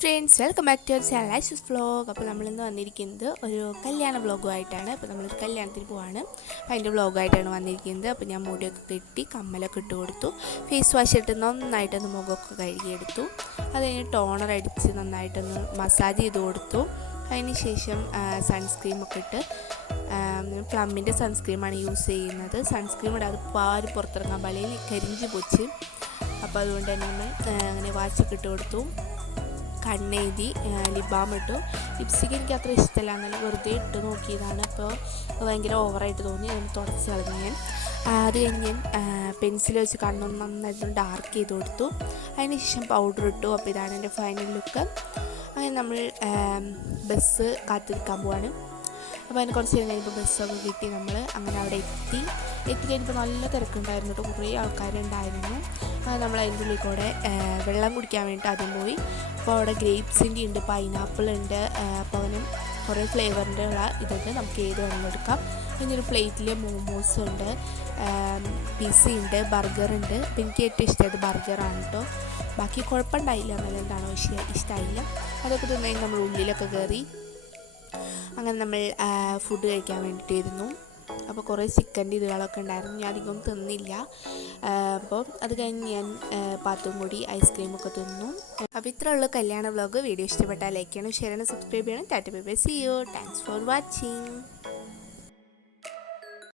Friends, welcome back to our channel Aishu's vlog. അപ്പോൾ നമ്മളിന്ന് വന്നിരിക്കുന്നത് ഒരു കല്യാണ വ്ലോഗുമായിട്ടാണ്. അപ്പോൾ നമ്മളൊരു കല്യാണത്തിന് പോവാണ്. അപ്പോൾ അതിൻ്റെ വ്ലോഗായിട്ടാണ് വന്നിരിക്കുന്നത്. അപ്പോൾ ഞാൻ മുടിയൊക്കെ കെട്ടി കമ്മലൊക്കെ ഇട്ട് കൊടുത്തു, ഫേസ് വാഷ് ഇട്ട് നന്നായിട്ടൊന്ന് മുഖമൊക്കെ കഴുകിയെടുത്തു. അത് കഴിഞ്ഞ് ടോണർ അടിച്ച് നന്നായിട്ടൊന്ന് മസാജ് ചെയ്ത് കൊടുത്തു. അതിന് ശേഷം സൺസ്ക്രീമൊക്കെ ഇട്ട്, പ്ലമ്മിൻ്റെ സൺസ്ക്രീമാണ് യൂസ് ചെയ്യുന്നത്. സൺസ്ക്രീം ഇടാതെ ആരും പുറത്തിറങ്ങാൻ പാടില്ല, കരിഞ്ച് പൊച്ച്. അപ്പോൾ അതുകൊണ്ട് തന്നെ നമ്മൾ അങ്ങനെ വാച്ചൊക്കെ ഇട്ട് കൊടുത്തു, കണ്ണെഴുതി, ലിപ് ബാം ഇട്ടു. ലിപ്സ്റ്റിക്ക് എനിക്ക് അത്ര ഇഷ്ടമല്ല, അങ്ങനെ വെറുതെ ഇട്ട് നോക്കിയതാണ്. അപ്പോൾ ഭയങ്കര ഓവറായിട്ട് തോന്നി, അതൊന്ന് തുടച്ച് കളഞ്ഞു ഞാൻ. അത് കഴിഞ്ഞ് ഞാൻ പെൻസിൽ വെച്ച് കണ്ണൊന്ന് നന്നായിട്ട് ഡാർക്ക് ചെയ്ത് കൊടുത്തു. അതിന് ശേഷം പൗഡർ ഇട്ടു. അപ്പോൾ ഇതാണ് എൻ്റെ ഫൈനൽ ലുക്ക്. അങ്ങനെ നമ്മൾ ബസ് കാത്തിരിക്കാൻ പോവാണ്. അപ്പോൾ അതിന് കുറച്ച് നേരം കഴിയുമ്പോൾ ബസ്സൊക്കെ കിട്ടി. നമ്മൾ അങ്ങനെ അവിടെ എത്തിക്കഴിഞ്ഞപ്പോൾ നല്ല തിരക്കുണ്ടായിരുന്നു കേട്ടോ, കുറേ ആൾക്കാരുണ്ടായിരുന്നു. നമ്മൾ അതിൻ്റെ ഉള്ളിൽ കൂടെ വെള്ളം കുടിക്കാൻ വേണ്ടിയിട്ട് ആദ്യം പോയി. അപ്പോൾ അവിടെ ഗ്രേപ്സിൻ്റെ ഉണ്ട്, പൈനാപ്പിൾ ഉണ്ട്, അപ്പോൾ അങ്ങനെ കുറേ ഫ്ലേവറിൻ്റെ ഉള്ള ഇതുണ്ട്, നമുക്ക് ഏത് വേണമെങ്കിലും എടുക്കാം. പിന്നെ ഒരു പ്ലേറ്റിൽ മോമോസ് ഉണ്ട്, പിസ്സ ഉണ്ട്, ബർഗർ ഉണ്ട്. അപ്പോൾ എനിക്ക് ഏറ്റവും ഇഷ്ടമായത് ബർഗറാണ് കേട്ടോ. ബാക്കി കുഴപ്പമുണ്ടായില്ല, നല്ല എന്താണോ ഇഷ്ടമായില്ല. അതൊക്കെ തിന്നു നമ്മൾ ഉള്ളിലൊക്കെ കയറി. അങ്ങനെ നമ്മൾ ഫുഡ് കഴിക്കാൻ വേണ്ടിയിട്ടായിരുന്നു. അപ്പോൾ കുറേ ചിക്കൻ്റെ ഇതുകളൊക്കെ ഉണ്ടായിരുന്നു, ഞാൻ അധികം തിന്നില്ല. അപ്പോൾ അത് കഴിഞ്ഞ് ഞാൻ പാത്തും കൂടി ഐസ്ക്രീമൊക്കെ തിന്നു. അപ്പോൾ ഇത്ര ഉള്ള കല്യാണ വ്ലോഗ്. വീഡിയോ ഇഷ്ടപ്പെട്ടാൽ ലൈക്ക് ചെയ്യണം, ഷെയർ ചെയ്യണം, സബ്സ്ക്രൈബ് ചെയ്യണം. Tata bye bye, see you, thanks for watching.